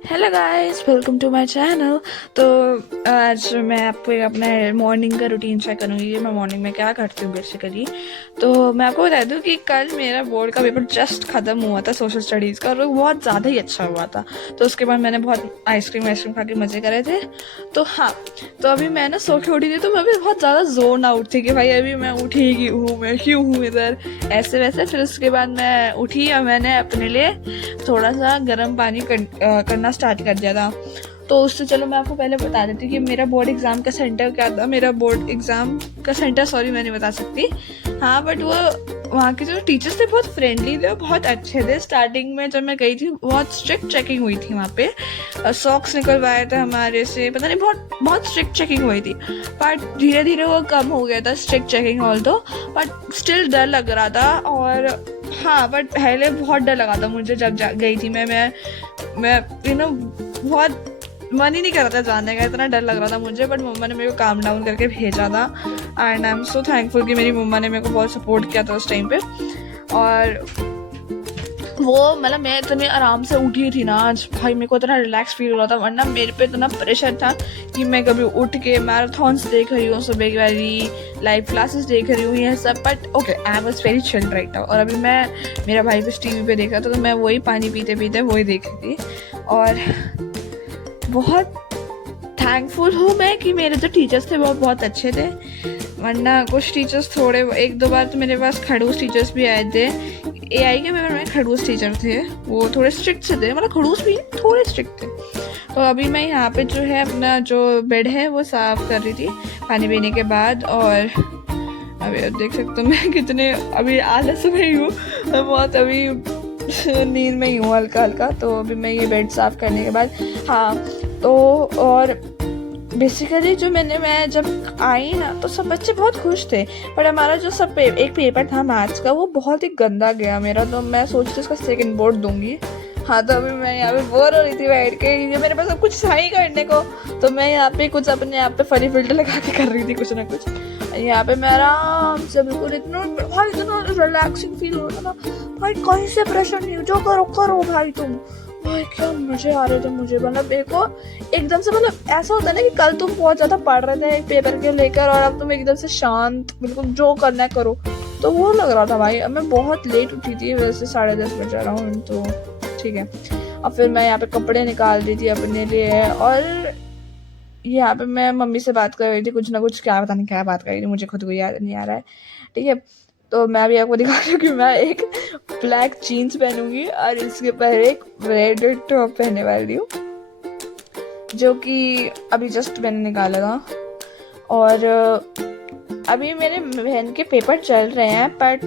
Hello guys, welcome to my channel. तो आज मैं आपको एक अपना मॉर्निंग का रूटीन शेयर करूँगी कि मैं मॉर्निंग में क्या करती हूँ बेसिकली। तो मैं आपको बता दूँ कि कल मेरा बोर्ड का पेपर जस्ट ख़त्म हुआ था सोशल स्टडीज़ का, और वो बहुत ज़्यादा ही अच्छा हुआ था। तो उसके बाद मैंने बहुत आइसक्रीम खा के मज़े करे थे। तो हाँ, तो अभी मैं ना सो के उठी थी, तो मैं अभी बहुत ज़्यादा जोन आउट थी कि भाई अभी मैं उठी हूँ, मैं क्यों हूँ इधर, ऐसे वैसे। फिर उसके बाद मैं उठी और मैंने अपने लिए थोड़ा सा गर्म पानी करना स्टार्ट कर दिया था। तो उससे चलो मैं आपको पहले बता देती हूँ कि मेरा बोर्ड एग्ज़ाम का सेंटर क्या था। मेरा बोर्ड एग्ज़ाम का सेंटर सॉरी मैं नहीं बता सकती, हाँ, बट वो वहाँ के जो टीचर्स थे बहुत फ्रेंडली थे और बहुत अच्छे थे। स्टार्टिंग में जब मैं गई थी बहुत स्ट्रिक्ट चेकिंग हुई थी वहाँ पे, सॉक्स निकलवाए थे हमारे से, पता नहीं बहुत बहुत स्ट्रिक्ट चेकिंग हुई थी। बट धीरे धीरे वो कम हो गया था स्ट्रिक्ट चेकिंग ऑल तो, बट स्टिल डर लग रहा था। और हाँ, बट पहले बहुत डर लगा था मुझे जब गई थी मैं बहुत मन ही नहीं कर रहा था जाने का, इतना डर लग रहा था मुझे। बट मम्मा ने मेरे को काम डाउन करके भेजा था, and I am so thankful कि मेरी मम्मा ने मेरे को बहुत सपोर्ट किया था उस टाइम पे। और वो मतलब मैं इतने आराम से उठी थी ना आज, भाई मेरे को इतना रिलैक्स फील हो रहा था। वरना मेरे पे इतना प्रेशर था कि मैं कभी उठ के मैराथॉन्स देख रही हूँ, सुबह की वाली लाइव क्लासेस देख रही हूँ, ये सब। But okay, I was very chill right now. और अभी मेरा भाई कुछ टीवी पे देख रहा था, तो मैं वही पानी पीते पीते वही देख रही थी। और बहुत थैंकफुल हूँ मैं कि मेरे जो टीचर्स थे वो बहुत अच्छे थे। वरना कुछ टीचर्स थोड़े, एक दो बार तो मेरे पास खड़ूस टीचर्स भी आए थे। एआई के पेपर में खड़ूस टीचर थे, वो थोड़े स्ट्रिक्ट से थे, मतलब खड़ूस भी थोड़े स्ट्रिक्ट थे। तो अभी मैं यहाँ पे जो है अपना जो बेड है वो साफ़ कर रही थी पानी पीने के बाद। और अभी देख सकते हो मैं कितने अभी आलस में ही हूँ, मैं बहुत अभी नींद में ही हूँ हल्का हल्का। तो अभी मैं ये बेड साफ़ करने के बाद, हाँ, तो और बेसिकली जो मैं जब आई ना तो सब बच्चे बहुत खुश थे। पर हमारा जो एक पेपर था मैथ्स का वो बहुत ही गंदा गया मेरा, तो मैं सोचती उसका सेकंड बोर्ड दूंगी। हाँ, तो अभी मैं यहाँ पे बोर हो रही थी बैठ के, ये मेरे पास अब कुछ था ही करने को। तो मैं यहाँ पे कुछ अपने आप पे फनी फिल्टर लगा के कर रही थी कुछ ना कुछ। यहाँ पे मैं आराम से बिल्कुल इतना रिलैक्सिंग फील हो रहा था भाई, कहीं से प्रेशर नहीं, जो करो करो भाई तुम। भाई क्या मजे आ रहे थे मुझे, मतलब मेरे को एकदम से, मतलब ऐसा होता है ना कि कल तुम बहुत ज्यादा पढ़ रहे थे पेपर के लेकर, और अब तुम एकदम से शांत, बिल्कुल जो करना है करो। तो वो लग रहा था भाई। अब मैं बहुत लेट उठी थी, वैसे 10:30 बज रहा हूँ, तो ठीक है। और फिर मैं यहाँ पे कपड़े निकाल रही थी अपने लिए, और यहाँ पे मैं मम्मी से बात कर रही थी कुछ ना कुछ, क्या पता नहीं क्या बात कर रही थी, मुझे खुद को याद नहीं आ रहा है। ठीक है, तो मैं भी आपको दिखा रही हूँ कि मैं एक ब्लैक जीन्स पहनूंगी और इसके ऊपर एक रेड टॉप पहनने वाली हूँ, जो कि अभी जस्ट मैंने निकाला था। और अभी मेरे बहन के पेपर चल रहे हैं, बट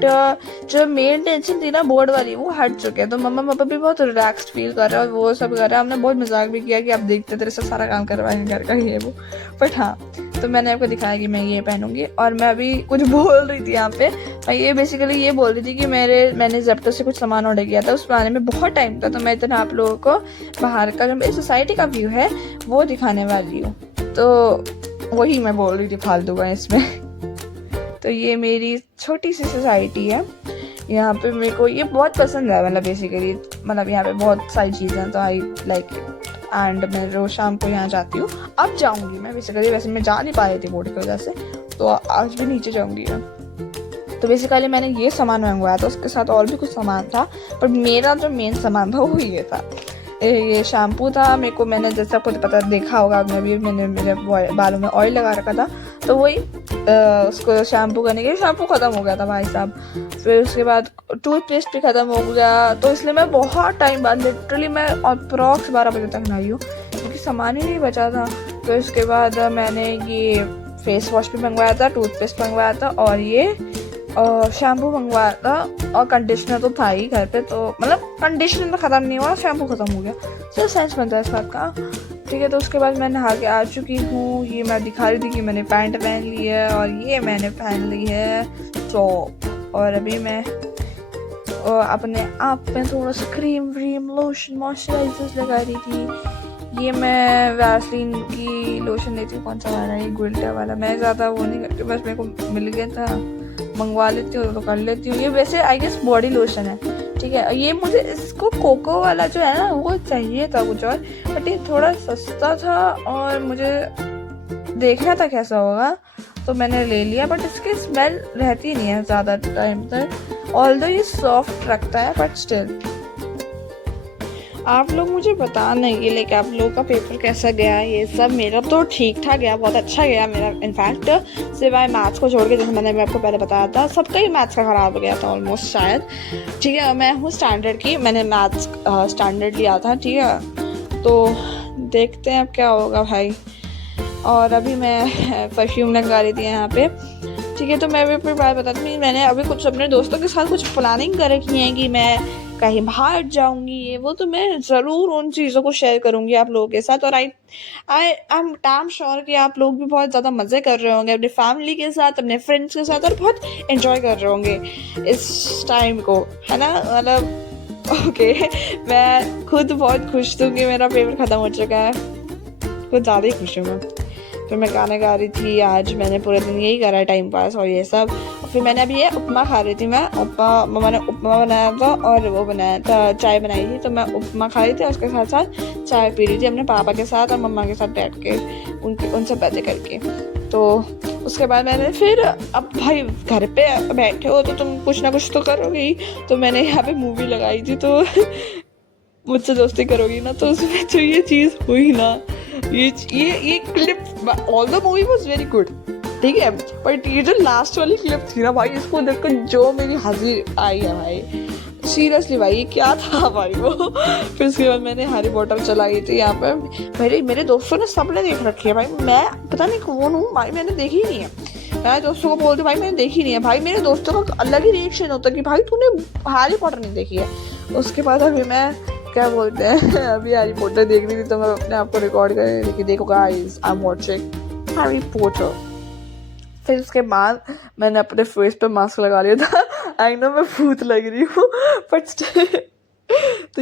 जो मेन टेंशन थी ना बोर्ड वाली वो हट चुके हैं। तो मम्मा पापा भी बहुत रिलैक्स्ड फील कर रहे हैं और वो सब कर रहे हैं। हमने बहुत मजाक भी किया कि आप देखते तेरे से सारा काम करवाएंगे घर का, ये वो। बट हाँ, तो मैंने आपको दिखाया कि मैं ये पहनूंगी। और मैं अभी कुछ बोल रही थी यहाँ पे, मैं ये बेसिकली ये बोल रही थी कि मैंने जेप्टो से कुछ सामान ऑर्डर किया था, उस आने में बहुत टाइम था। तो मैं इतना आप लोगों को बाहर का जो मेरी सोसाइटी का व्यू है वो दिखाने वाली हूँ। तो वही मैं बोल रही थी फालतू का इसमें। तो ये मेरी छोटी सी सोसाइटी है, यहाँ पे मेरे को ये बहुत पसंद है। मतलब बेसिकली मतलब यहाँ पे बहुत सारी चीज़ें हैं, तो आई लाइक इट। एंड मैं रोज शाम को यहाँ जाती हूँ, अब जाऊँगी मैं बेसिकली, वैसे मैं जा नहीं पा रही थी बोर्ड की वजह से, तो आज भी नीचे जाऊँगी मैं। तो बेसिकली मैंने ये सामान मंगवाया था, उसके साथ और भी कुछ सामान था, पर मेरा जो मेन सामान था वो ये था। ये शैम्पू था मेरे को, मैंने जैसा आपको पता देखा होगा आपने भी, मैंने मेरे बालों में ऑयल लगा रखा था, तो वही उसको शैम्पू करने के शैम्पू ख़त्म हो गया था भाई साहब। फिर उसके बाद टूथपेस्ट भी ख़त्म हो गया, तो इसलिए मैं बहुत टाइम बाद, लिटरली मैं अप्रॉक्स 12 बजे तक नहाई हूँ क्योंकि सामान ही नहीं बचा था। तो इसके बाद मैंने ये फेस वॉश भी मंगवाया था, टूथपेस्ट मंगवाया था, और ये शैम्पू मंगवाया था, और कंडीशनर तो था ही घर पे। तो मतलब कंडीशनर तो ख़त्म नहीं हुआ, शैम्पू ख़त्म हो गया, तो सेंस बनता है इस बात का। ठीक है, तो उसके बाद मैं नहा के आ चुकी हूँ। ये मैं दिखा रही थी कि मैंने पैंट पहन ली है, और ये मैंने पहन ली है टॉप। और अभी मैं अपने आप में थोड़ा सा क्रीम व्रीम लोशन मॉइस्चराइजर लगा रही थी। ये मैं वैसलीन की लोशन लेती हूँ, कौन सा वाला है, गुल्टा वाला। मैं ज़्यादा वो नहीं करती, बस मेरे को मिल गया था मंगवा लेती हूँ तो कर लेती हूँ। ये वैसे आई गेस बॉडी लोशन है, ठीक है। ये मुझे इसको कोको वाला जो है ना वो चाहिए था कुछ और, बट ये थोड़ा सस्ता था और मुझे देखना था कैसा होगा तो मैंने ले लिया। बट इसकी स्मेल रहती नहीं है ज़्यादा टाइम तक, ऑल्दो ये सॉफ्ट रखता है बट स्टिल। आप लोग मुझे बताना ये लेके आप लोगों का पेपर कैसा गया। ये सब मेरा तो ठीक ठाक गया, बहुत अच्छा गया मेरा। इनफैक्ट सिवाय मैथ्स को छोड़ के, जैसे मैंने आपको पहले बताया था, सबका ही मैथ्स का ख़राब गया था ऑलमोस्ट शायद। ठीक है, मैं हूँ स्टैंडर्ड की, मैंने मैथ्स स्टैंडर्ड लिया था। ठीक है, तो देखते हैं अब क्या होगा भाई। और अभी मैं परफ्यूम लगा रही थी यहाँ पे। ठीक है, तो मैं अभी अपनी बात बताती हूँ। मैंने अभी कुछ अपने दोस्तों के साथ कुछ प्लानिंग कर रखी है कि मैं कहीं बाहर जाऊंगी, ये वो, तो मैं ज़रूर उन चीज़ों को शेयर करूंगी आप लोगों के साथ। और आई एम डैम श्योर कि आप लोग भी बहुत ज़्यादा मज़े कर रहे होंगे अपनी फैमिली के साथ, अपने फ्रेंड्स के साथ, और बहुत एंजॉय कर रहे होंगे इस टाइम को, है ना। मतलब ओके, मैं खुद बहुत खुश हूँ कि मेरा पेपर ख़त्म हो चुका है, कुछ ज़्यादा ही खुश हूँ मैं। फिर मैं गाना गा रही थी, आज मैंने पूरे दिन यही करा टाइम पास और ये सब। और फिर मैंने अभी ये उपमा खा रही थी मैं, मम्मा ने उपमा बनाया था और वो बनाया था, चाय बनाई थी, तो मैं उपमा खा रही थी और उसके साथ साथ चाय पी रही थी अपने पापा के साथ और मम्मा के साथ बैठ के, उनसे बातें करके। तो उसके बाद मैंने फिर, अब भाई घर पे बैठे हो तो तुम कुछ ना कुछ तो करोगे ही, तो मैंने यहाँ पे मूवी लगाई थी, तो मुझसे दोस्ती करोगी ना, तो उसमें तो ये चीज़ हुई ना। ये clip, all the movie was very good, ठीक है, बट ये जो लास्ट वाली क्लिप थी ना भाई, इसको देखकर जो मेरी हंसी आई है भाई, सीरियसली भाई, ये क्या था भाई वो। फिर उसके बाद मैंने हैरी पॉटर चलाई थी यहाँ पे। मेरे दोस्तों ने सबने देख रखी है भाई, मैं पता नहीं कौन हूँ भाई, मैंने देखी ही नहीं है। मैं दोस्तों को बोलती भाई मैंने देखी नहीं है, भाई मेरे दोस्तों का अलग ही रिएक्शन होता है कि भाई तूने हैरी पॉटर नहीं देखी है। उसके बाद अभी मैं क्या बोलते हैं अभी हैरी पॉटर देख रही थी, तो मैं अपने आप को रिकॉर्ड कर रही थी कि देखो guys, I am watching Harry Potter. फिर उसके बाद मैंने अपने फेस पे मास्क लगा लिया था। आई नो मैं भूत लग रही हूँ, बट तो